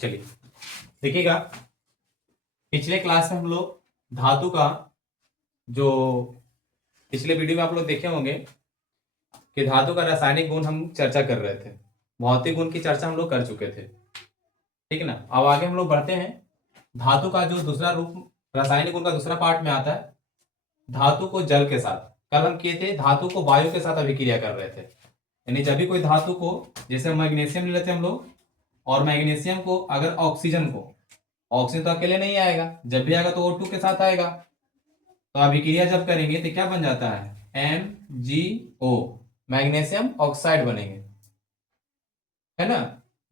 चलिए देखिएगा, पिछले क्लास में हम लोग धातु का जो पिछले वीडियो में आप लोग देखे होंगे कि धातु का रासायनिक गुण हम चर्चा कर रहे थे। भौतिक गुण की चर्चा हम लोग कर चुके थे, ठीक है ना। अब आगे हम लोग बढ़ते हैं। धातु का जो दूसरा रूप रासायनिक गुण का दूसरा पार्ट में आता है धातु को जल के साथ। कल हम किए थे धातु को वायु के साथ अभिक्रिया कर रहे थे, यानी जब भी कोई धातु को, जैसे मैग्नीशियम ले लेते हैं हम लोग, और मैग्नीशियम को अगर ऑक्सीजन तो अकेले नहीं आएगा, जब भी आएगा तो O2 के साथ आएगा। तो अभिक्रिया जब करेंगे तो क्या बन जाता है MgO, मैग्नीशियम ऑक्साइड बनेंगे, है ना।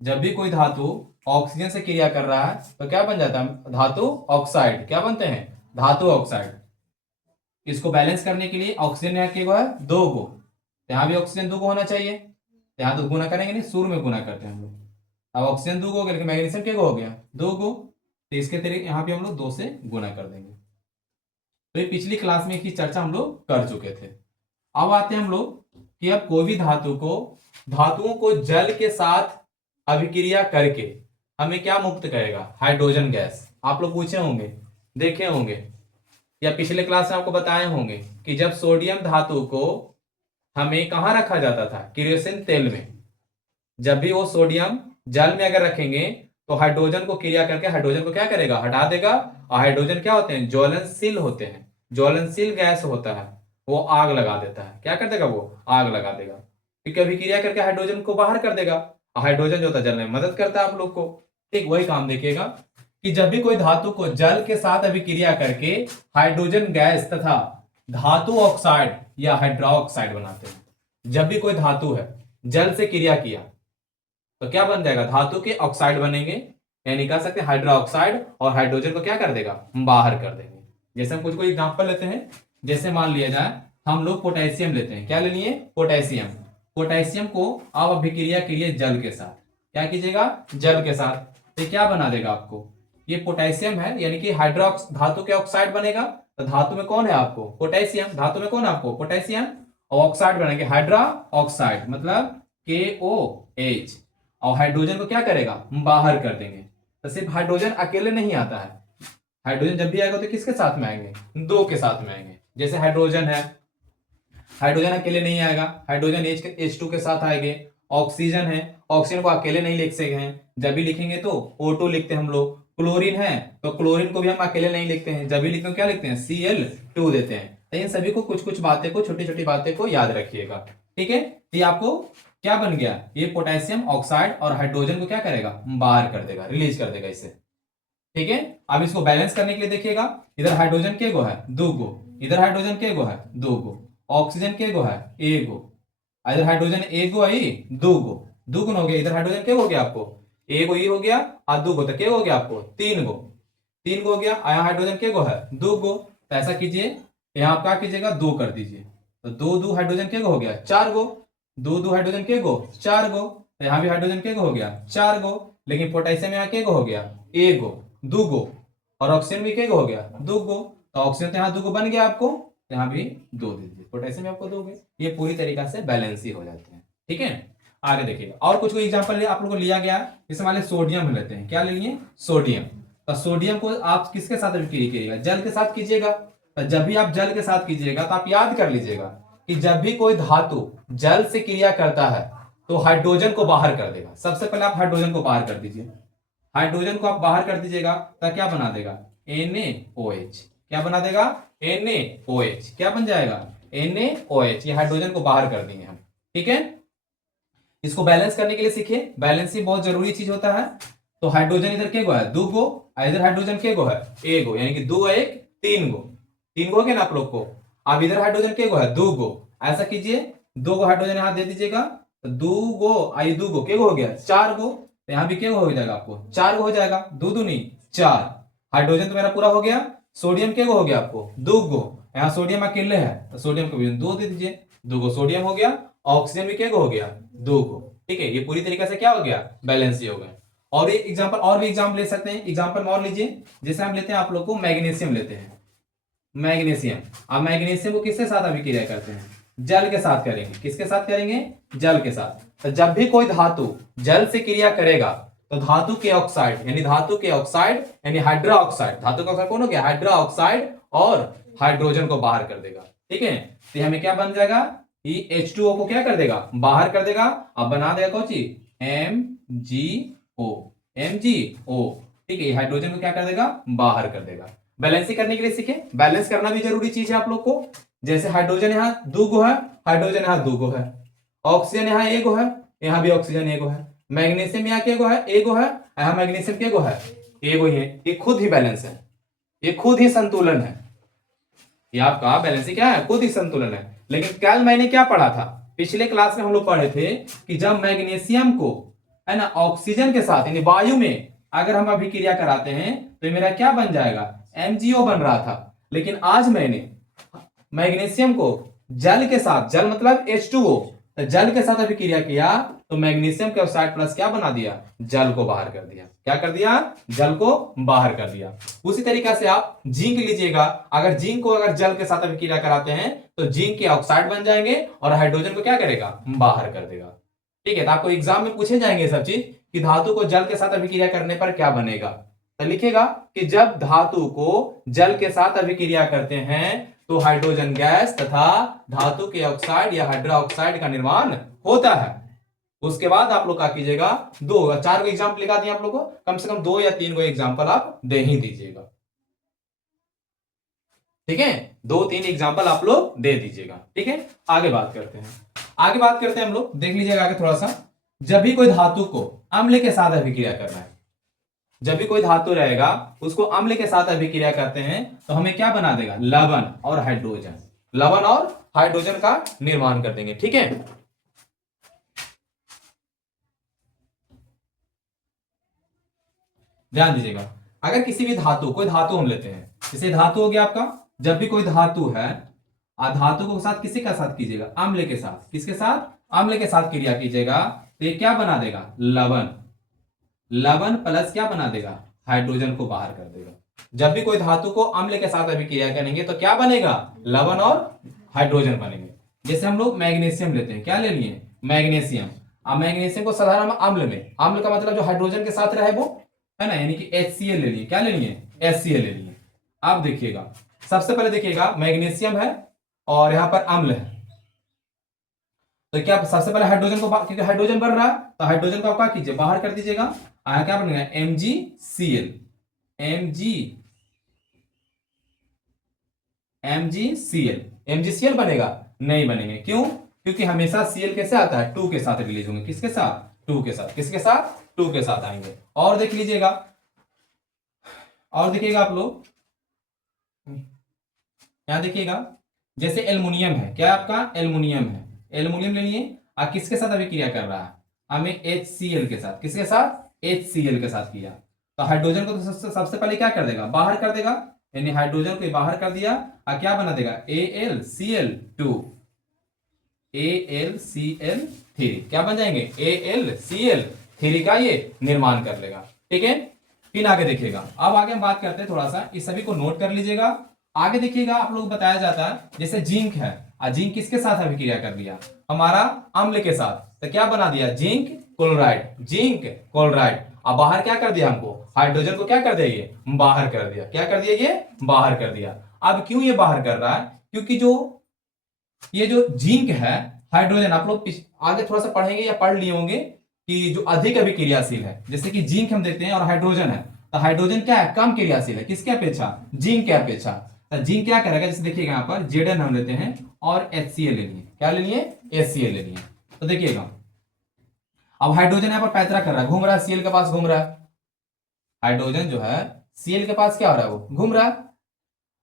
जब भी कोई धातु ऑक्सीजन से क्रिया कर रहा है तो क्या बन जाता है धातु ऑक्साइड। क्या बनते हैं धातु ऑक्साइड। इसको बैलेंस करने के लिए ऑक्सीजन यहाँ के गो है 2 गो, यहाँ भी ऑक्सीजन 2 गो होना चाहिए। यहाँ तो गुना करेंगे नहीं, शुरू में गुना करते हैं हम लोग। अब ऑक्सीजन 2 गो हो गया, लेकिन मैग्नीशियम के गो हो गया 2 गो, तो इसके तरीके यहाँ पे हम लोग 2 से गुना कर देंगे। तो ये पिछली क्लास में की चर्चा हम लोग कर चुके थे। अब आते हैं हम लोग कि अब कोई भी धातुओं को जल के साथ अभिक्रिया करके हमें क्या मुक्त करेगा, हाइड्रोजन गैस। आप लोग पूछे होंगे, देखे होंगे, या पिछले क्लास में आपको बताए होंगे कि जब सोडियम धातु को हमें कहां रखा जाता था, केरोसिन तेल में। जब भी वो सोडियम जल में अगर रखेंगे तो हाइड्रोजन को क्रिया करके हाइड्रोजन को क्या करेगा, हटा देगा। और हाइड्रोजन क्या होते हैं, ज्वलनशील होते हैं, ज्वलनशील गैस होता है, वो आग लगा देता है। क्या कर देगा, वो आग लगा देगा, क्योंकि अभिक्रिया करके हाइड्रोजन को बाहर कर देगा। हाइड्रोजन जो होता है जलने में मदद करता है आप लोग को। ठीक वही काम देखिएगा कि जब भी कोई धातु को जल के साथ अभिक्रिया करके हाइड्रोजन गैस तथा धातु ऑक्साइड या हाइड्रोक्साइड बनाते हैं। जब भी कोई धातु है जल से क्रिया किया तो क्या बन जाएगा, धातु के ऑक्साइड बनेंगे, यानी कह सकते हैं हाइड्रोक्साइड, और हाइड्रोजन को क्या कर देगा, बाहर कर देंगे। जैसे हम कुछ कोई एग्जांपल लेते हैं, जैसे मान लिया जाए हम लोग पोटेशियम लेते हैं। क्या ले लिए, पोटेशियम को आप अभिक्रिया कीजिए जल के साथ। क्या कीजिएगा, जल के साथ, तो क्या बना देगा आपको, ये पोटेशियम है, यानी कि हाइड्रोक्स धातु के ऑक्साइड बनेगा। तो धातु में कौन है आपको, पोटेशियम, धातु में कौन है आपको, पोटेशियम, और ऑक्साइड बनेंगे हाइड्रा ऑक्साइड, मतलब KOH। और हाइड्रोजन को क्या करेगा, बाहर कर देंगे। तो सिर्फ हाइड्रोजन अकेले नहीं आता है, हाइड्रोजन जब भी आएगा तो किसके साथ में आएंगे, 2 के साथ में आएंगे। जैसे हाइड्रोजन है, हाइड्रोजन अकेले नहीं आएगा, हाइड्रोजन H2 के साथ आएंगे। ऑक्सीजन है, ऑक्सीजन को अकेले नहीं लिख सकते हैं, जब भी लिखेंगे तो O2 लिखते हैं हम लोग। क्लोरीन है तो क्लोरीन को भी हम अकेले नहीं लिखते हैं, जब भी लिखते हैं क्या लिखते हैं, Cl2 देते हैं। तो इन सभी को कुछ कुछ बातें को, छोटी छोटी बातें को याद रखिएगा, ठीक है। ये आपको क्या बन गया, ये पोटेशियम ऑक्साइड और हाइड्रोजन को क्या करेगा, बाहर कर देगा, रिलीज कर देगा इसे, ठीक है। अब इसको बैलेंस करने के लिए देखिएगा, इधर हाइड्रोजन के गो है 2 गो, इधर हाइड्रोजन के गो है 2 गो, ऑक्सीजन के गो है 1 गो, इधर हाइड्रोजन 1 गो आई 2 गो, 2 गुना हो गया। इधर हाइड्रोजन के हो गया आपको 1 गो, ये हो गया, और 2 गो, तो क्या हो गया आपको 3 गो, 3 गो हो गया। आया हाइड्रोजन के गो है 2 गो, तो ऐसा कीजिए, यहाँ आप क्या कीजिएगा, 2 कर दीजिए, तो 2 हाइड्रोजन के गो हो गया 4 गो, 2 हाइड्रोजन के गो 4 गो, तो यहाँ भी हाइड्रोजन के गो हो गया 4 गो, लेकिन पोटेशियम यहाँ के गो हो गया 1 गो, 2 गो, और ऑक्सीजन भी के गो हो गया 2 गो। तो ऑक्सीजन तो यहाँ 2 गो बन गया आपको, यहाँ भी 2 दे दीजिए, पोटेशियम आपको 2 गए। ये पूरी तरीका से बैलेंस ही हो जाते हैं, ठीक है। आगे देखिएगा, और कुछ कोई एग्जांपल आप लोगों को लिया गया, जैसे मान लीजिए सोडियम लेते हैं। क्या ले लिए, सोडियम। तो सोडियम को आप किसके साथ अभिक्रिया कीजिएगा, जल के साथ कीजिएगा। तो जब भी आप जल के साथ कीजिएगा तो आप याद कर लीजिएगा कि जब भी कोई धातु जल से क्रिया करता है तो हाइड्रोजन को बाहर कर देगा। सबसे पहले आप हाइड्रोजन को बाहर कर दीजिए, हाइड्रोजन को आप बाहर कर दीजिएगा तो क्या बना देगा, NaOH। क्या बना देगा, NaOH। क्या बन जाएगा, NaOH। ये हाइड्रोजन को बाहर कर देंगे हम, ठीक है। इसको बैलेंस करने के लिए सीखिए, बैलेंस ही बहुत जरूरी चीज होता है। तो हाइड्रोजन इधर के गो है 2 गो, इधर हाइड्रोजन के गो है 1 गो, यानी कि 2 1 3 गो, 3 गो हो गया ना आप लोग को। अब इधर हाइड्रोजन के गो है 2 गो, ऐसा कीजिए 2 गो हाइड्रोजन यहाँ दे दीजिएगा, तो 2 गो आई 2 गो के गो हो गया 4 गो, तो यहाँ भी क्या हो जाएगा आपको 4 गो हो जाएगा, 2 दूनी 4। हाइड्रोजन तो मेरा पूरा हो गया। सोडियम के गो हो गया आपको 2 गो, यहाँ सोडियम अकेले है तो सोडियम को भी 2 दे दीजिए, 2 गो सोडियम हो गया। ऑक्सीजन भी क्या गो हो गया 2 गो, ठीक है। ये पूरी तरीके से क्या हो गया, बैलेंस ही हो गया। और एक एग्जांपल और भी एग्जांपल ले सकते हैं, एग्जांपल और लीजिए। जैसे हम लेते हैं, आप लोग को मैग्नीशियम लेते हैं, मैग्नीशियम। अब मैग्नीशियम को किसके साथ अभिक्रिया करते हैं, जल के साथ करेंगे। किसके साथ करेंगे, जल के साथ। तो जब भी कोई धातु जल से क्रिया करेगा तो धातु के ऑक्साइड यानी धातु के ऑक्साइड यानी हाइड्रा ऑक्साइड, धातु का ऑक्साइड कौन हो गया, हाइड्रा ऑक्साइड, और हाइड्रोजन को बाहर कर देगा। ठीक है, तो हमें क्या बन जाएगा, ये H2O को क्या कर देगा, बाहर कर देगा। अब बना देगा कौन सी, MgO, MgO। ठीक है, हाइड्रोजन को क्या कर देगा, बाहर कर देगा। बैलेंसिंग करने के लिए सीखे, बैलेंस करना भी जरूरी चीज है आप लोग को। जैसे हाइड्रोजन यहाँ 2 गो है, हाइड्रोजन यहाँ 2 गो है, ऑक्सीजन यहाँ 1 गो है, यहाँ भी ऑक्सीजन 1 गो है, मैग्नीशियम यहाँ के गो है, 1 गो है, यहाँ मैग्नीशियम के गो है, 1 गो ही है। ये खुद ही बैलेंस है, ये खुद ही संतुलन है। ये आपका बैलेंसिंग क्या है, खुद ही संतुलन है। लेकिन कल मैंने क्या पढ़ा था, पिछले क्लास में हम लोग पढ़े थे कि जब मैग्नीशियम को है ना ऑक्सीजन के साथ यानी वायु में अगर हम अभिक्रिया कराते हैं तो मेरा क्या बन जाएगा, MgO बन रहा था। लेकिन आज मैंने मैग्नीशियम को जल के साथ, जल मतलब H2O, तो जल के साथ अभिक्रिया किया तो मैग्नीशियम के ऑक्साइड प्लस क्या बना दिया, जल को बाहर कर दिया। क्या कर दिया, जल को बाहर कर दिया। उसी तरीका से आप जिंक लीजिएगा, अगर जिंक को अगर जल के साथ अभिक्रिया कराते हैं तो जिंक के ऑक्साइड बन जाएंगे और हाइड्रोजन को क्या करेगा, बाहर कर देगा। ठीक है, तो आपको एग्जाम में पूछे जाएंगे सब चीज कि धातु को जल के साथ अभिक्रिया करने पर क्या बनेगा। तो लिखेगा कि जब धातु को जल के साथ अभिक्रिया करते हैं तो हाइड्रोजन गैस तथा धातु के ऑक्साइड या हाइड्रा ऑक्साइड का निर्माण होता है। उसके बाद आप लोग क्या कीजिएगा, 4 गो एग्जाम्पल लिखा दिए आप लोग को, कम से कम 2 या 3 गो एग्जाम्पल आप दे ही दीजिएगा। ठीक है, 2-3 एग्जाम्पल आप लोग दे दीजिएगा। ठीक है, आगे बात करते हैं, आगे बात करते हैं हम लोग, देख लीजिएगा आगे थोड़ा सा। जब भी कोई धातु को अम्ल के साथ अभिक्रिया करना है, जब भी कोई धातु रहेगा उसको अम्ल के साथ अभिक्रिया करते हैं तो हमें क्या बना देगा, लवण और हाइड्रोजन, लवण और हाइड्रोजन का निर्माण कर देंगे। ठीक है, ध्यान दीजिएगा, अगर किसी भी धातु, कोई धातु हम लेते हैं, जैसे धातु हो गया आपका, जब भी कोई धातु है, धातु को साथ किसी का साथ कीजिएगा, अम्ल के साथ, किसके साथ, अम्ल के साथ क्रिया कीजिएगा तो ये क्या बना देगा, लवण, लवण प्लस क्या बना देगा, हाइड्रोजन को बाहर कर देगा। जब भी कोई धातु को अम्ल के साथ अभिक्रिया करेंगे तो क्या बनेगा, लवण और हाइड्रोजन बनेंगे। जैसे हम लोग मैग्नीशियम लेते हैं, क्या ले लिए, मैग्नीशियम। अब मैग्नीशियम को साधारण अम्ल में, अम्ल का मतलब जो हाइड्रोजन के साथ रहे वो है ना, यानी कि HCl ले लिए, क्या ले लिए, HCl ले लिए। अब देखिएगा, सबसे पहले देखिएगा मैग्नीशियम है और यहां पर अम्ल है, तो क्या सबसे पहले हाइड्रोजन को, क्योंकि हाइड्रोजन बढ़ रहा है तो हाइड्रोजन को आप क्या कीजिए, बाहर कर दीजिएगा। आया क्या बनेगा, MgCl, MgCl बनेगा, नहीं बनेंगे। क्यों, क्योंकि हमेशा Cl कैसे आता है, 2 के साथ रिलीज होंगे, किसके साथ, 2 के साथ, किसके साथ, 2 के साथ आएंगे। और देख लीजिएगा, और देखिएगा आप लोग, यहां देखिएगा, जैसे एल्युमिनियम है, क्या आपका एल्युमिनियम है, एल्युमिनियम ले लिए, और किसके साथ अभिक्रिया कर रहा है, हमें HCl के साथ, किसके साथ, HCl के साथ किया तो हाइड्रोजन को तो सबसे पहले क्या कर देगा, बाहर कर देगा, यानी हाइड्रोजन को बाहर कर दिया और क्या बना देगा, AlCl2, AlCl3, क्या बन जाएंगे, AlCl3 का ये निर्माण कर लेगा। ठीक है, फिर आगे देखिएगा, अब आगे हम बात करते हैं थोड़ा सा, इस सभी को नोट कर लीजिएगा। आगे देखिएगा आप लोग, बताया जाता है जैसे जिंक है, जिंक किसके साथ अभिक्रिया कर लिया, हमारा अम्ल के साथ, तो क्या बना दिया, जिंक क्लोराइड, जिंक क्लोराइड। अब बाहर क्या कर दिया हमको, हाइड्रोजन को क्या कर दिया, ये बाहर कर दिया, क्या कर दिया, ये बाहर कर दिया। अब क्यों ये बाहर कर रहा है, क्योंकि जो ये जो जिंक है, हाइड्रोजन, आप लोग आगे थोड़ा सा पढ़ेंगे या पढ़ लिए होंगे कि जो अधिक अभिक्रियाशील है, जैसे कि जिंक हम देखते हैं और हाइड्रोजन है, तो हाइड्रोजन क्या है, कम क्रियाशील है, किसके अपेक्षा, जिंक के अपेक्षा। तो जिंक क्या करेगा, जैसे देखिएगा यहाँ पर Zn हम लेते हैं और HCl ले लिए, क्या ले लिए, HCl ले लिए। तो देखिएगा अब हाइड्रोजन यहाँ पर पैतरा कर रहा है, घूम रहा है, Cl के पास घूम रहा है, हाइड्रोजन जो है Cl के पास क्या हो रहा है, वो घूम रहा है।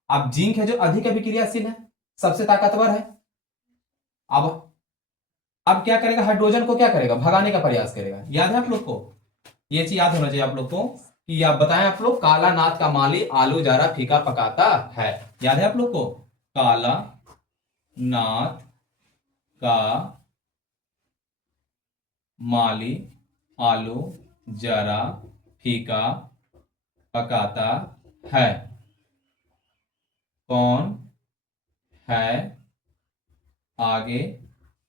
अब जिंक है जो अधिक अभिक्रियाशील है, सबसे ताकतवर है, अब क्या करेगा, हाइड्रोजन को क्या करेगा, भगाने का प्रयास करेगा। याद है आप लोग को, ये चीज याद होना चाहिए आप लोग को कि आप बताएं, आप लोग, काला नाथ का माली आलू जरा फीका पकाता है, याद है आप लोग को, काला नाथ का माली आलू जरा फीका पकाता है, कौन है, आगे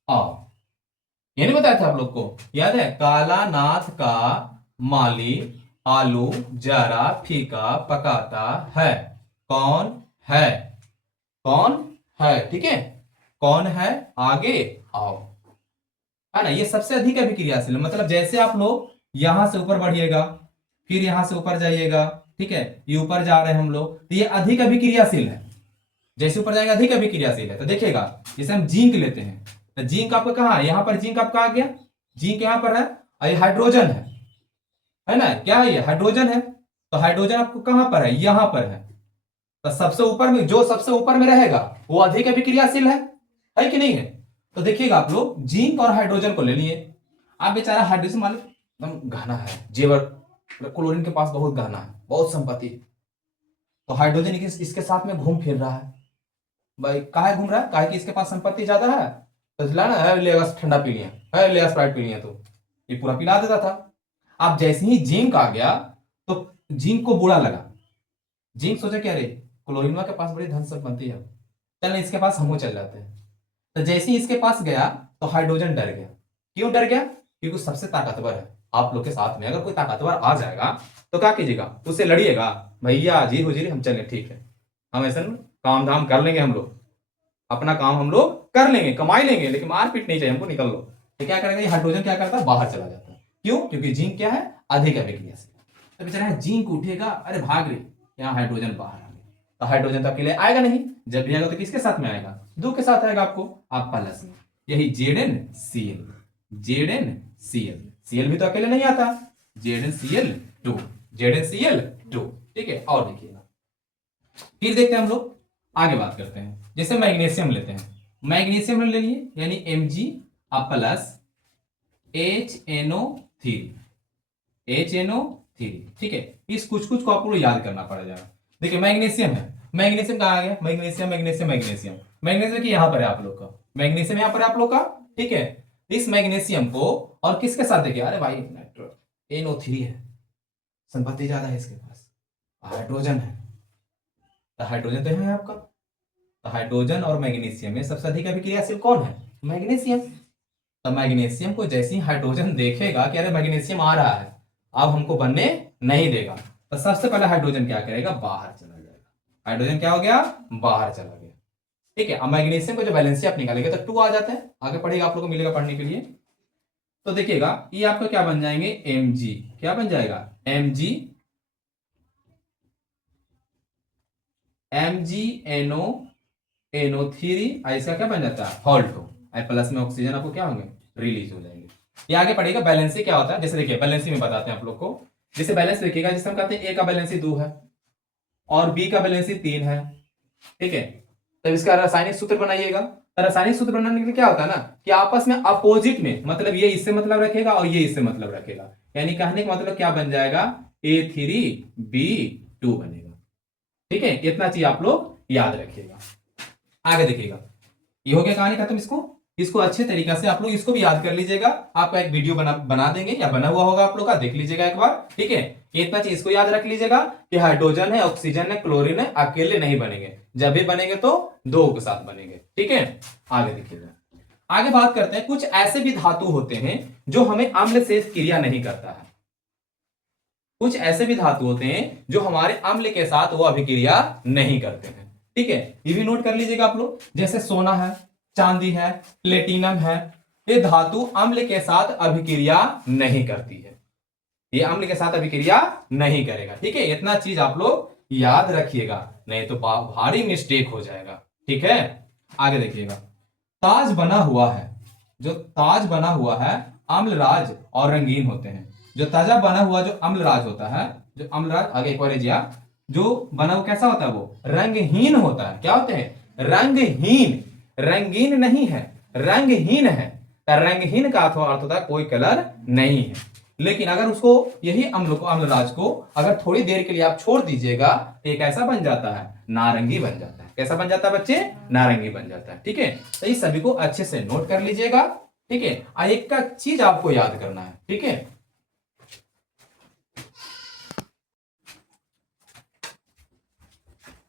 आओ। ये नहीं बताया था आप लोग को, याद है, काला नाथ का माली आलू जरा फीका पकाता है। कौन है? कौन है? ठीक है, कौन है, आगे आओ, है ना। ये सबसे अधिक अभिक्रियाशील, मतलब जैसे आप लोग यहां से ऊपर बढ़िएगा, फिर यहां से ऊपर जाइएगा, ठीक है, ये ऊपर जा रहे हैं हम लोग, तो ये अधिक अभिक्रियाशील है। जैसे ऊपर जाएगा अधिक अभिक्रियाशील है। तो देखिएगा, जैसे हम जिंक लेते हैं, तो जिंक आपका कहाँ है? यहाँ पर जिंक आपका आ गया, जिंक यहाँ पर है, और ये हाइड्रोजन है ना। क्या है? ये हाइड्रोजन है। तो हाइड्रोजन आपको कहां पर है? यहां पर है। तो सबसे ऊपर में, जो सबसे ऊपर में रहेगा वो अधिक अभिक्रियाशील है कि नहीं है? तो देखिएगा आप लोग, जिंक और हाइड्रोजन को ले लिए। आप बेचारा हाइड्रोजन मान लो एकदम गहना है, जेवर, क्लोरीन के पास बहुत गहना है, बहुत संपत्ति, तो हाइड्रोजन इसके साथ में घूम फिर रहा है। भाई काहे घूम रहा है? काहे कि इसके पास संपत्ति ज्यादा है, तो ना है, ले ठंडा पी लिया है, ले स्प्राइट पी लिया, तो ये पूरा पिला देता था। अब जैसे ही जिंक आ गया तो जिंक को बुरा लगा। जिंक सोचा क्या रे, क्लोरीनवा के पास बड़ी धन संपत्ति है, चल इसके पास हम चल जाते हैं। तो जैसे ही इसके पास गया तो हाइड्रोजन डर गया। क्यों डर गया? क्योंकि सबसे ताकतवर है। आप लोग के साथ में अगर कोई ताकतवर आ जाएगा तो क्या कीजिएगा? उससे लड़िएगा, भैया जी हुजूरी हम चले, ठीक है, हम ऐसा काम धाम कर लेंगे, हम लोग अपना काम हम लोग कर लेंगे, कमाई लेंगे, लेकिन मारपीट नहीं चाहिए हमको, निकल लो। तो क्या करेगा ये हाइड्रोजन? क्या करता है? बाहर चला जाता है। क्यों? क्योंकि जिंक क्या है? अधिक अभिक्रियाशील। तो बेचारा जिंक उठेगा, अरे भाग रही, यहाँ हाइड्रोजन बाहर आ गया। तो हाइड्रोजन तो अकेले आएगा नहीं, जब भी आएगा तो किसके साथ में आएगा? दो के साथ आएगा आपको, आप प्लस में, यही ZnCl। ZnCl भी तो अकेले नहीं आता, ZnCl2, ZnCl2, ठीक है। और देखिएगा, फिर देखते हैं हम लोग, आगे बात करते हैं। जैसे मैग्नीशियम लेते हैं, मैग्नीशियम ले लिए, यानी Mg प्लस HNO3, HNO3, ठीक है। इस कुछ कुछ को आपको याद करना पड़ेगा। देखिए मैग्नीशियम है, मैग्नीशियम कहाँ आ गया? मैग्नीशियम मैग्नीशियम मैग्नीशियम मैग्नीशियम की यहाँ पर है आप लोग का, मैग्नीशियम यहाँ पर है आप लोग का, ठीक है। इस मैग्नीशियम को और किसके साथ देखिए, अरे भाई NO3 है, संपत्ति ज्यादा है इसके पास, हाइड्रोजन है, तो हाइड्रोजन तो है आपका। तो हाइड्रोजन और मैग्नीशियम में सबसे अधिक अभिक्रियाशील कौन है? मैग्नीशियम। तो मैग्नीशियम को जैसे ही हाइड्रोजन देखेगा कि अरे मैग्नीशियम आ रहा है, अब हमको बनने नहीं देगा, तो सबसे पहले हाइड्रोजन क्या करेगा? बाहर चला जाएगा। हाइड्रोजन क्या हो गया? बाहर चला गया, ठीक है। अब मैग्नीशियम को जो वैलेंसी आप निकालेंगे तो 2 आ जाते हैं, आगे पढ़ेगा आप लोग को मिलेगा पढ़ने के लिए। तो देखिएगा ये आपका क्या बन जाएंगे? Mg, क्या बन जाएगा? MgNO3, ऐसा क्या बन जाता है? हॉल्टो, प्लस में ऑक्सीजन आपको क्या होंगे? रिलीज हो जाएंगे। ये आगे पढ़ेगा बैलेंसी क्या होता है। जैसे देखिए बैलेंसी में बताते हैं आप लोग को। जैसे बैलेंस देखिएगा, जैसे हम कहते हैं ए का बैलेंसी 2 है और बी का बैलेंसी 3 है, ठीक है। तो इसका रासायनिक सूत्र बनाइएगा। तो रासायनिक सूत्र बनाने के लिए क्या होता है ना, कि आपस में अपोजिट में, मतलब ये इससे मतलब रखेगा और ये इससे मतलब रखेगा, यानी कहने का मतलब क्या बन जाएगा? A3B2 बनेगा, ठीक है। इतना चीज आप लोग याद रखिएगा। आगे देखिएगा, ये हो गया कहानी खत्म। इसको अच्छे तरीके से आप लोग इसको भी याद कर लीजिएगा। आपका एक वीडियो बना देंगे, या बना हुआ होगा आप लोग का, देख लीजिएगा एक बार, ठीक है। इतना चीज इसको याद रख लीजिएगा कि हाइड्रोजन है, ऑक्सीजन है, क्लोरीन है, अकेले नहीं बनेंगे, जब भी बनेंगे तो 2 के साथ बनेंगे, ठीक है। आगे देखिएगा, आगे बात करते हैं, कुछ ऐसे भी धातु होते हैं जो हमें अम्ल से क्रिया नहीं करता है। कुछ ऐसे भी धातु होते हैं जो हमारे अम्ल के साथ वो अभिक्रिया नहीं करते हैं, ठीक है। ये भी नोट कर लीजिएगा आप लोग। जैसे सोना है, चांदी है, प्लेटिनम है, ये धातु अम्ल के साथ अभिक्रिया नहीं करती है, ये अम्ल के साथ अभिक्रिया नहीं करेगा, ठीक है। इतना चीज आप लोग याद रखिएगा, नहीं तो भारी मिस्टेक हो जाएगा, ठीक है। आगे देखिएगा, ताज बना हुआ है, जो ताज बना हुआ है अम्लराज और रंगीन होते हैं। जो ताजा बना हुआ जो अम्लराज होता है, जो अम्लराज, आगे एक बार जो बना हुआ कैसा होता है? वो रंगहीन होता है। क्या होते हैं? रंगहीन, रंगीन नहीं है, रंगहीन है। रंगहीन का अर्थ होता है कोई कलर नहीं है। लेकिन अगर उसको, यही अम्ल को, अम्लराज को अगर थोड़ी देर के लिए आप छोड़ दीजिएगा तो ये कैसा बन जाता है? नारंगी बन जाता है। कैसा बन जाता है बच्चे? नारंगी बन जाता है, ठीक है। तो इस सभी को अच्छे से नोट कर लीजिएगा, ठीक है। एक का चीज आपको याद करना है, ठीक है।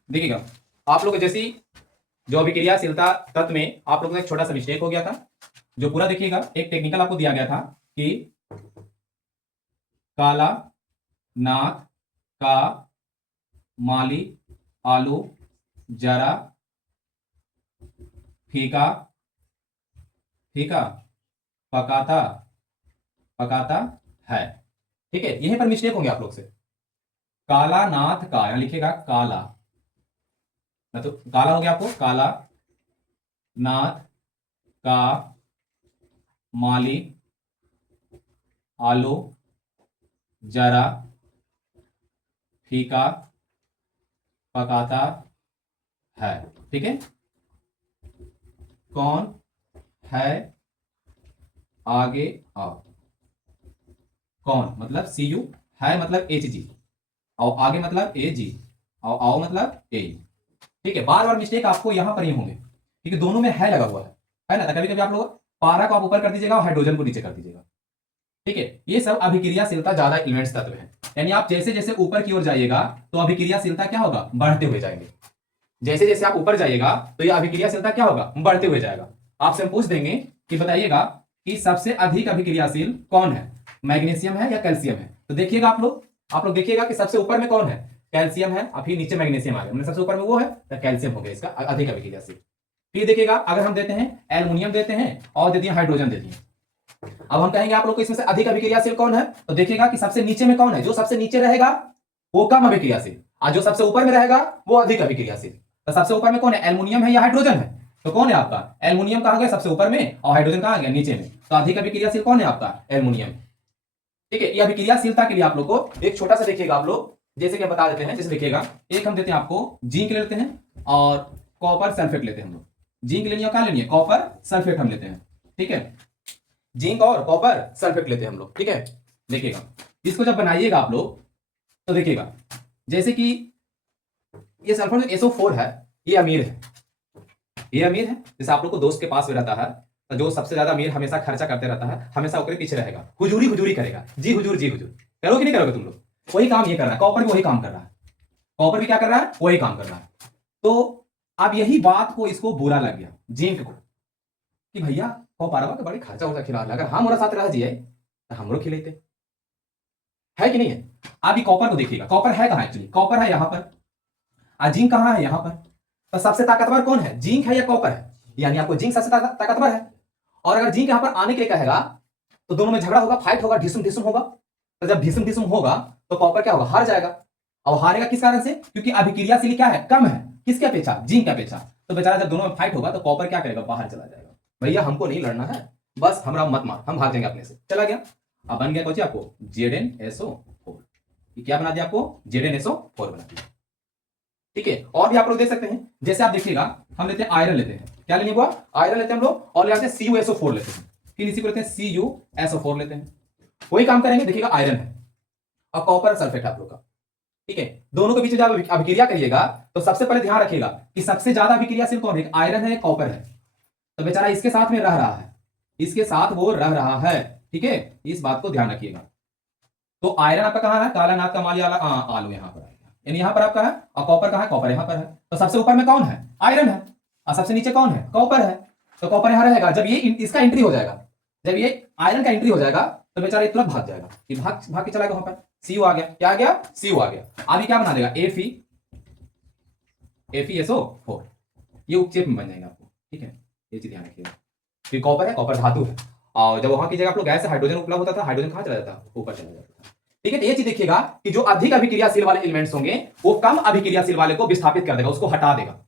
देखिएगा, आप लोग जैसी जो अभिक्रियाशीलता तत्व में आप लोगों का एक छोटा सा मिस्टेक हो गया था, जो पूरा देखिएगा, एक टेक्निकल आपको दिया गया था कि काला, नाक, का, माली, आलू, जरा, फीका, फीका, पकाता, पकाता है। ठीक है, यहीं पर मिस्टेक होंगे आप लोग से। काला नाथ का यहां लिखेगा काला, ना तो काला हो गया आपको, काला नाथ का, माली, आलू, जरा, फीका, पकाता है। ठीक है, कौन है आगे आओ। कौन मतलब सी यू, है मतलब एच जी, और आगे मतलब ए जी, और आओ मतलब ए। ठीक है, बार बार मिस्टेक आपको यहां पर ही होंगे क्योंकि दोनों में है लगा हुआ है ना। कभी कभी आप लोग पारा को आप ऊपर कर दीजिएगा और हाइड्रोजन को नीचे कर दीजिएगा। ठीक है, ये सब अभिक्रियाशीलता ज्यादा एलिमेंट्स तत्व है, यानी आप जैसे जैसे ऊपर की ओर जाइएगा तो अभिक्रियाशीलता क्या होगा, बढ़ते हुए जाएंगे। जैसे जैसे आप ऊपर जाइएगा तो ये अभिक्रियाशीलता क्या होगा, बढ़ते हुए जाएगा। आपसे हम पूछ देंगे कि बताइएगा कि सबसे अधिक अभिक्रियाशील कौन है, मैग्नीशियम है या कैल्शियम है। तो देखिएगा आप लोग देखिएगा कि सबसे ऊपर में कौन है, कैल्शियम है, और फिर नीचे मैग्नीशियम आ गया, मतलब सबसे ऊपर में वो है तो कैल्शियम हो गया इसका अधिक अभिक्रियाशील। फिर देखिएगा अगर हम देते हैं एल्युमिनियम देते हैं और दे दिए हाइड्रोजन दे दिए, अब हम कहेंगे आप लोग को इसमें से अधिक अभिक्रियाशील कौन है, तो देखिएगा कि सबसे नीचे में कौन है, जो सबसे नीचे रहेगा वो कम अभिक्रियाशील, और जो सबसे ऊपर में रहेगा वो अधिक अभिक्रियाशील। तो सबसे ऊपर में कौन है, एल्युमिनियम है या हाइड्रोजन है, तो कौन है आपका, एल्युमिनियम कहां गया सबसे ऊपर में और हाइड्रोजन कहां गया नीचे में, तो अधिक अभिक्रियाशील कौन है आपका, एल्युमिनियम। ठीक है, ये अभिक्रियाशीलता के लिए आप लोग को एक छोटा सा देखिएगा आप लोग, जैसे कि बता देते हैं, जैसे देखिएगा एक हम देते हैं आपको जिंक ले लेते हैं और कॉपर सल्फेट लेते हैं हम लोग। जिंक लेनी है, क्या लेनी है, कॉपर सल्फेट हम लेते हैं। ठीक है, जिंक और कॉपर सल्फेट लेते हैं हम लोग। ठीक है, देखिएगा इसको जब बनाइएगा आप लोग तो देखिएगा जैसे कि ये सल्फर जो SO4 है ये अमीर है, ये अमीर है। जैसे आप लोग को दोस्त के पास में रहता है तो जो सबसे ज्यादा अमीर हमेशा खर्चा करते रहता है, हमेशा ओकरे पीछे रहेगा, हुजूरी हुजूरी करेगा, जी हुजूर जी हुजूर, करोगे नहीं करोगे तुम लोग, वही काम ये कर रहा है, कॉपर भी वही काम कर रहा है, कॉपर भी क्या कर रहा है, वही काम कर रहा है। तो अब यही बात को इसको बुरा लग गया जिंक को कि भैया कॉपरवा के बड़े खर्चा उर्चा खिला, अगर हम हमारा साथ रह जाइए तो हमरो खिलेते, है कि नहीं है। अब ये कॉपर को देखिएगा, कॉपर है कहां, एक्चुअली कॉपर है यहां पर और जिंक कहां है यहां पर, तो सबसे ताकतवर कौन है, जिंक है या कॉपर है, यानी आपको जिंक सबसे ताकतवर है। और अगर जिंक यहां पर आने के लिए कहेगा तो दोनों में झगड़ा होगा, फाइट होगा, ढिसुम ढिसुम होगा। तो जब ढिसुम ढिसुम होगा तो कॉपर क्या होगा, हार जाएगा। और हारेगा किस कारण से, क्योंकि अभिक्रियाशील क्या है, कम है, किसके अपेक्षा, जिंक की अपेक्षा। तो बेचारा जब दोनों में फाइट होगा तो कॉपर क्या करेगा, बाहर चला जाएगा, भैया हमको नहीं लड़ना है, बस हमरा मत मार, हम भाग जाएंगे अपने से, चला गया। अब बन गया कौन आपको ZnSO4, क्या बना दिया आपको, ZnSO4 बना दिया। ठीक है, और भी आप लोग देख सकते हैं, जैसे आप देखिएगा हम लेते हैं आयरन लेते हैं, क्या लेंगे वो, आयरन लेते हैं हम लोग, और ले आते हैं CuSO4 लेते हैं, फिर इसी को लेते हैं CuSO4 लेते हैं, वही काम करेंगे। देखिएगा आयरन है और कॉपर सल्फेट आप लोग का। ठीक है, दोनों के बीच जब अभिक्रिया करिएगा तो सबसे पहले ध्यान रखिएगा कि सबसे ज्यादा अभिक्रियाशील कौन है, आयरन है कॉपर है, तो बेचारा इसके साथ में रह रहा है, इसके साथ वो रह रहा है। ठीक है, इस बात को ध्यान रखिएगा। तो आयरन आपका कहां है, काला नाग का माली आलू यहां पर, यानी यहां पर आपका है, और कॉपर कहां है, कॉपर यहां पर है। तो सबसे ऊपर में कौन है, आयरन है, और सबसे नीचे कौन है, कॉपर है। तो कॉपर यहां रहेगा, जब ये इसका एंट्री हो जाएगा, जब ये आयरन का एंट्री हो जाएगा तो बेचारा तुरंत भाग जाएगा, कि भाग भाग के चला गया वहां पर, Cu आ गया, क्या आ गया, Cu आ गया। अभी क्या बना देगा, FeSO4, ये उपचेप में बन जाएगा आपको। ठीक है, ये चीज ध्यान रखिएगा। फिर कॉपर है, कॉपर धातु है, और जब वहां की जगह आप लोग गैस से हाइड्रोजन उपलब्ध होता था, हाइड्रोजन कहां चला जाता, ऊपर चला जाता था। ठीक है, तो ये चीज देखिएगा कि जो अधिक अभिक्रियाशील वाले एलिमेंट्स होंगे वो कम अभिक्रियाशील वाले को विस्थापित कर देगा, उसको हटा देगा।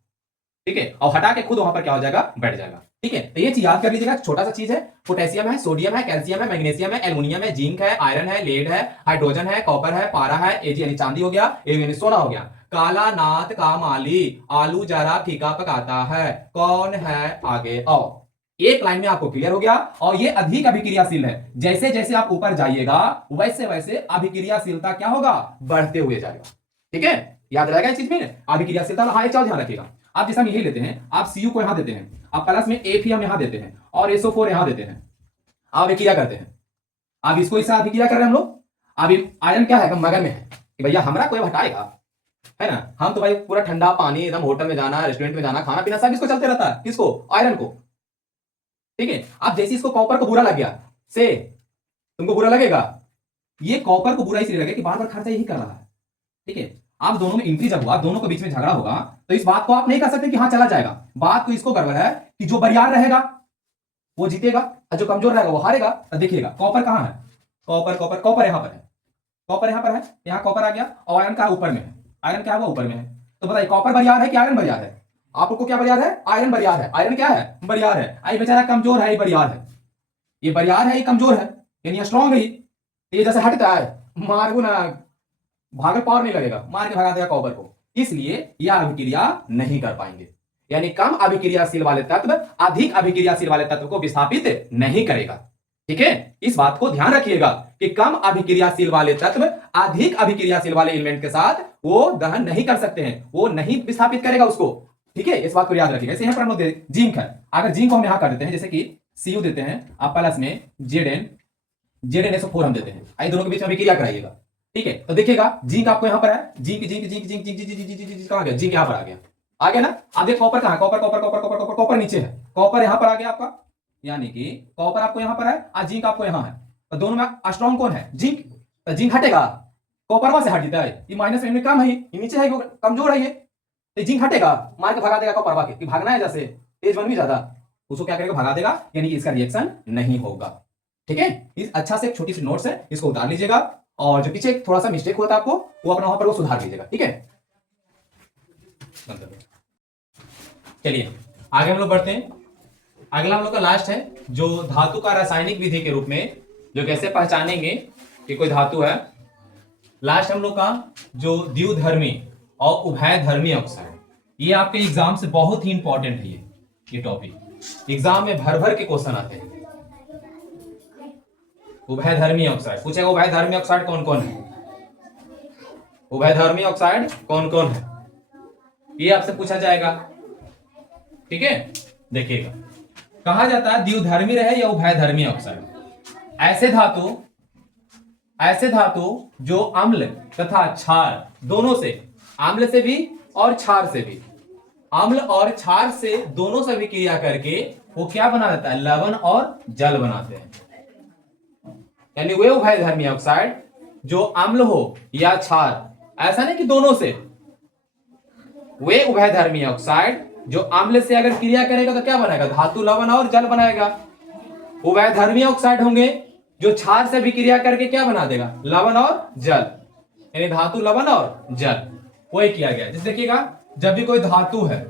ठीक है, और हटा के खुद वहां पर क्या हो जाएगा, बैठ जाएगा। ठीक है, तो ये चीज याद कर लीजिएगा, छोटा सा चीज है, पोटेशियम है, सोडियम है, कैल्शियम है, मैग्नीशियम है, एल्युमिनियम है, जिंक है, आयरन है, लेड है, हाइड्रोजन है, कॉपर है, पारा है, एजी यानी चांदी हो गया, ए यानी सोना हो गया। काला नाथ का माली आलू जरा फीका पकाता है, कौन है आगे आओ। एक लाइन में आपको क्लियर हो गया, और ये अधिक अभिक्रियाशील है, जैसे जैसे आप ऊपर जाइएगा वैसे वैसे अभिक्रियाशीलता क्या होगा, बढ़ते हुए जाएगा। ठीक है, याद रहेगा इस चीज में अभिक्रियाशीलता, हाँ एक ध्यान रखिएगा। आप जैसा हम यही लेते हैं, आप Cu को यहां देते हैं, आप प्लस में Fe हम यहां देते हैं, और SO4 यहां देते हैं, आप अभिक्रिया करते हैं। अब इसको इससे अभिक्रिया कर रहे हैं हम लोग। अब आयरन क्या है, मगन में है कि भैया हमारा कोई हटाएगा, है ना, हम तो भाई पूरा ठंडा पानी एकदम, होटल में जाना, रेस्टोरेंट में जाना, खाना पीना सब इसको चलते रहता है, किसको, आयरन को। ठीक है, अब जैसे इसको कॉपर को बुरा लग गया से तुमको बुरा लगेगा, ये कॉपर को बुरा इसलिए लगे कि बार बार खर्चा यही कर रहा है, ठीक है। आप दोनों में इंट्री जब हुआ, दोनों के बीच में झगड़ा होगा, तो इस बात को आप नहीं कह सकते कि हाँ चला जाएगा। बात तो इसको गड़बड़ है कि जो बरियार रहेगा वो जीतेगा और जो कमजोर रहेगा वो हारेगा। तो देखिएगा कॉपर कहाँ है, कॉपर कॉपर कॉपर यहाँ पर है, कॉपर यहाँ पर है, यहाँ कॉपर आ गया और आयरन का ऊपर में है, आयरन क्या हुआ ऊपर में है। तो बताइए कॉपर बरियार है कि आयरन बरियार है? आप लोग को क्या बरियार है? आयरन बरियार है। आयरन क्या है? बरियार है। आई बेचारा कमजोर है, ये बरियार है, ये बरियार है, ये कमजोर है, यानी स्ट्रॉन्ग है। ये जैसे हटता है मार को ना, भागल पावर नहीं लगेगा, मार के भगा देगा कॉपर को, इसलिए यह अभिक्रिया नहीं कर पाएंगे। यानी कम अभिक्रियाशील वाले तत्व अधिक अभिक्रियाशील वाले तत्व को विस्थापित नहीं करेगा, ठीक है। इस बात को ध्यान रखिएगा कि कम अभिक्रियाशील वाले तत्व अधिक अभिक्रियाशील वाले एलिमेंट के साथ वो दहन नहीं कर सकते हैं, वो नहीं विस्थापित करेगा उसको, ठीक है। इस बात को याद रखिएगा। जैसे यहाँ पर हम लोग जिंक है, अगर जिंक को हम यहाँ कर देते हैं, जैसे कि Cu देते हैं आप प्लस में ZnSO4 हम देते हैं, आई दोनों के बीच में अभिक्रिया कराइएगा, ठीक है। तो देखिएगा जिंक आपको यहाँ पर है, zinc zinc zinc zinc zinc zinc zinc कहाँ गया? जिंक यहाँ पर आ गया, आ गया ना। आप देखिए कॉपर कहाँ है? Copper copper copper copper copper copper नीचे है, कॉपर यहाँ पर आ गया आपका, यानी कि कॉपर आपको यहाँ पर है और जिंक आपको यहाँ है। तो दोनों में स्ट्रॉन्ग कौन है? जिंक। तो जिंक हटेगा, कॉपर वहां से हट जाता है, ये माइनस में कम है, ये नीचे है, कमजोर है ये, तो जिंक हटेगा, मार के भगा देगा कॉपर के, कि भागना है जैसे तेज बन भी ज्यादा, उसको क्या करेगा? भगा देगा, यानी कि इसका रिएक्शन नहीं होगा, ठीक है। इस अच्छा से एक छोटी सी नोट्स है, इसको उतार लीजिएगा और जो पीछे थोड़ा सा मिस्टेक हुआ था आपको वो अपना वहां पर वो सुधार लीजिएगा, ठीक है। चलिए आगे हम लोग बढ़ते हैं। अगला हम लोग का लास्ट है जो धातु का रासायनिक विधि के रूप में जो कैसे पहचानेंगे कि कोई धातु है। लास्ट हम लोग का जो द्विधर्मी और उभयधर्मी ऑक्साइड, ये आपके एग्जाम से बहुत ही इंपॉर्टेंट है। ये टॉपिक एग्जाम में भर भर के क्वेश्चन आते हैं। उभयधर्मी ऑक्साइड पूछेगा, उभयधर्मी ऑक्साइड कौन कौन है? उभयधर्मी ऑक्साइड कौन कौन है, ये आपसे पूछा जाएगा, ठीक है। देखिएगा कहा जाता है द्विधर्मी रहे या उभयधर्मी ऑक्साइड, ऐसे धातु जो अम्ल तथा क्षार दोनों से, अम्ल से भी और क्षार से भी, अम्ल और क्षार से दोनों से भी क्रिया करके वो क्या बना देता है? लवण और जल बनाते हैं। यानी वे उभयधर्मी ऑक्साइड जो अम्ल हो या क्षार, ऐसा नहीं कि दोनों से, वे उभयधर्मी ऑक्साइड जो अम्ल से अगर क्रिया करेगा तो क्या बनाएगा? धातु, लवण और जल बनाएगा। उभयधर्मी ऑक्साइड होंगे जो क्षार से भी क्रिया करके क्या बना देगा? लवण और जल, यानी धातु, लवण और जल, वही किया गया। जैसे देखिएगा जब भी कोई धातु है,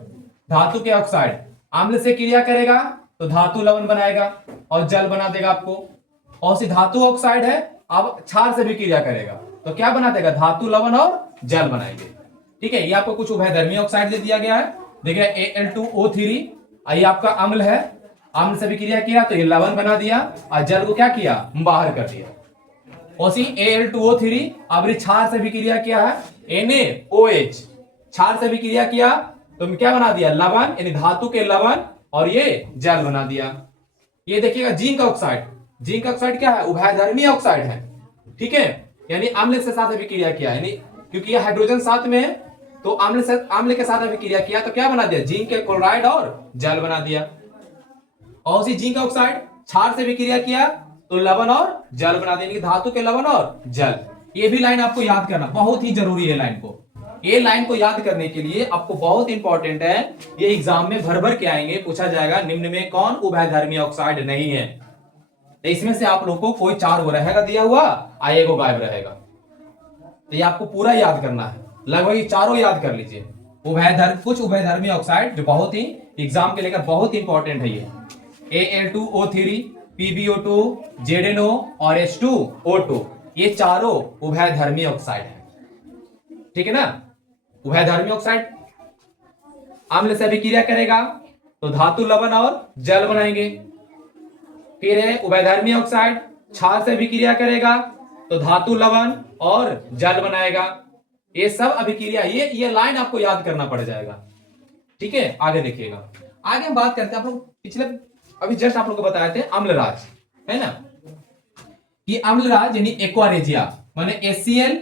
धातु के ऑक्साइड अम्ल से क्रिया करेगा तो धातु लवण बनाएगा और जल बना देगा आपको, और सी धातु ऑक्साइड है अब क्षार से भी क्रिया करेगा तो क्या बना देगा? धातु, लवण और जल बनाएंगे, ठीक है। ये आपको कुछ उभयधर्मी ऑक्साइड दे दिया गया है। देखिए Al2O3, ये आपका अम्ल है, अम्ल से भी क्रिया किया तो ये लवण बना दिया और जल को क्या किया? बाहर कर दिया। उसी Al2O3 अब क्षार से भी क्रिया किया है, NaOH, क्षार से भी क्रिया किया तो क्या बना दिया? लवण, यानी धातु के लवण, और ये जल बना दिया। ये देखिएगा जिंक ऑक्साइड, जिंक ऑक्साइड क्या है? उभयधर्मी ऑक्साइड है, ठीक है। यानी अम्ल से साथ अभिक्रिया किया, यानी क्योंकि ये हाइड्रोजन साथ में है तो अम्ल के साथ अभिक्रिया किया तो क्या बना दिया? जिंक के क्लोराइड और जल बना दिया। और उसी जिंक ऑक्साइड क्षार से भी क्रिया किया तो लवण और जल बना देंगे, धातु के लवण और जल। ये भी लाइन आपको याद करना बहुत ही जरूरी है। लाइन को, ये लाइन को याद करने के लिए आपको बहुत इंपॉर्टेंट है, ये एग्जाम में भर भर के आएंगे, पूछा जाएगा निम्न में कौन उभयधर्मी ऑक्साइड नहीं है। तो इसमें से आप लोग को कोई 4 वो रहेगा दिया हुआ, एक को गायब रहेगा, तो ये आपको पूरा याद करना है, लगभग चारों याद कर लीजिए। कुछ उभयधर्मी ऑक्साइड जो बहुत ही एग्जाम के लेकर बहुत इंपॉर्टेंट है, ये Al2O3, PbO2, ZnO और H2O2, ये चारों उभयधर्मी ऑक्साइड है, ठीक है ना। उभयधर्मी ऑक्साइड अम्ल से भी क्रिया करेगा तो धातु, लवण और जल बनाएंगे। फिर है उभयधर्मी ऑक्साइड क्षार से भी क्रिया करेगा तो धातु, लवण और जल बनाएगा। ये सब अभिक्रिया, ये लाइन आपको याद करना पड़ जाएगा, ठीक है। आगे देखिएगा, आगे हम बात करते हैं, आप लोग पिछले अभी जस्ट आप लोग को बताए थे अम्लराज, है ना। ये अम्लराज यानी एक्वारेजिया माने HCl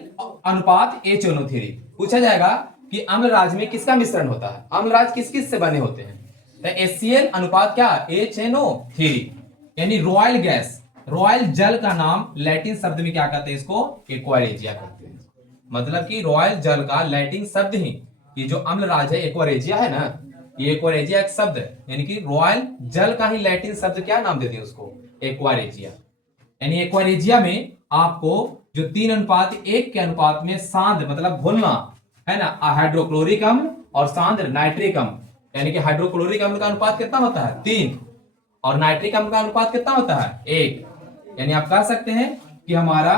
अनुपात HNO3। पूछा जाएगा कि अम्लराज में किसका मिश्रण होता है? अम्लराज किस किस से बने होते हैं? तो HCl अनुपात क्या? HNO3, यानी रॉयल गैस, रॉयल जल का नाम लैटिन शब्द में क्या कहते हैं? इसको एक्वा रेजिया कहते हैं। मतलब कि रॉयल जल का लैटिन शब्द ही, ये जो अम्ल राज है एक्वा रेजिया है ना, ये एक्वा रेजिया एक शब्द है, यानी कि रॉयल जल का ही लैटिन शब्द क्या नाम देते हैं उसको? Aqua regia. यानी एक्वा रेजिया में आपको जो 3:1 के अनुपात में सांद्र मतलब घुलना है ना, हाइड्रोक्लोरिक अम्ल और सांद्र नाइट्रिक अम्ल, यानी कि हाइड्रोक्लोरिक अम्ल का अनुपात कितना होता है? 3, और नाइट्रिक अम्ल का अनुपात कितना होता है? 1। यानी आप कह सकते हैं कि हमारा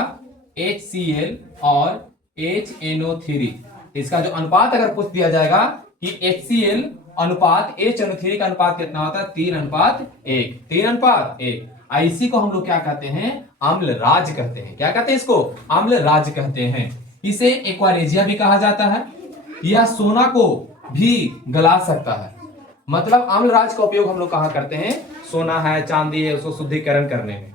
HCl और HNO3 इसका जो अनुपात अगर पूछ दिया जाएगा कि HCl अनुपात HNO3 का अनुपात कितना होता है? 3:1। 3:1। इसी को हम लोग क्या कहते हैं? अम्ल राज कहते हैं। क्या कहते हैं इसको? अम्ल राज कहते हैं। इसे एक्वा रेजिया भी कहा जाता है। यह सोना को भी गला सकता है। मतलब अम्ल राज का उपयोग हम लोग कहाँ करते हैं? सोना है, चांदी है, उसको शुद्धिकरण करने में।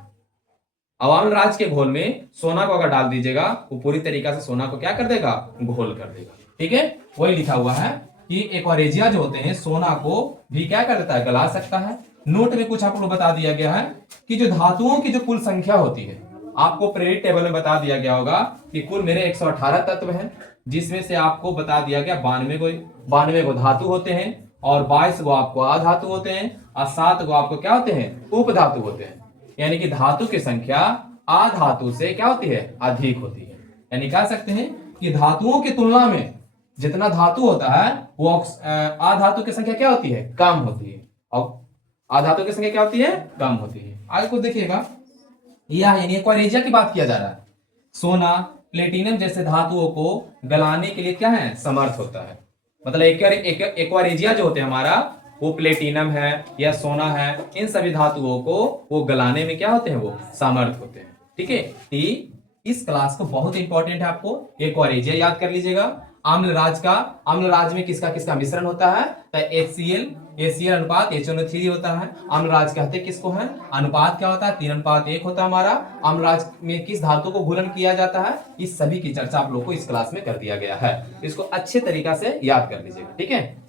अब अम्ल राज के घोल में सोना को अगर डाल दीजिएगा, वो पूरी तरीका से सोना को क्या कर देगा? घोल कर देगा। ठीक है, वही लिखा हुआ है कि एक्वा रेजिया जो होते हैं सोना को भी क्या कर देता है? गला सकता है। नोट में कुछ आपको बता दिया गया है कि जो धातुओं की जो कुल संख्या होती है, आपको पीरियडिक टेबल में बता दिया गया होगा कि कुल मेरे 118 तत्व हैं, जिसमें से आपको बता दिया गया 92 को धातु होते हैं, और 22 को आपको अधातु होते हैं, और 7 को आपको क्या होते हैं? उपधातु होते हैं। यानी कि धातु की संख्या अधातु से क्या होती है? अधिक होती है। यानी कह सकते हैं कि धातुओं की तुलना में जितना धातु होता है वो अधातु की संख्या क्या होती है? कम होती है। और अधातु की संख्या क्या होती है? कम होती है। आगे कुछ देखिएगा, यह यानी एक्वा रेजिया की बात किया जा रहा है। सोना, प्लेटिनम जैसे धातुओं को गलाने के लिए क्या है? समर्थ होता है। मतलब एक्वा रेजिया जो होते हैं हमारा, वो प्लेटिनम है या सोना है, इन सभी धातुओं को वो गलाने में क्या होते हैं? वो समर्थ होते हैं। ठीक है, इस क्लास को बहुत इंपॉर्टेंट है, आपको एक्वा रेजिया याद कर लीजिएगा। अम्ल राज में किसका किसका मिश्रण होता है? तो HCl अनुपात HNO3 होता है। अम्ल राज कहते हैं किसको है? अनुपात क्या होता है? 3:1 होता है हमारा। अम्ल राज में किस धातु को घुलन किया जाता है? इस सभी की चर्चा आप लोग को इस क्लास में कर दिया गया है। इसको अच्छे तरीका से याद कर लीजिएगा। ठीक है।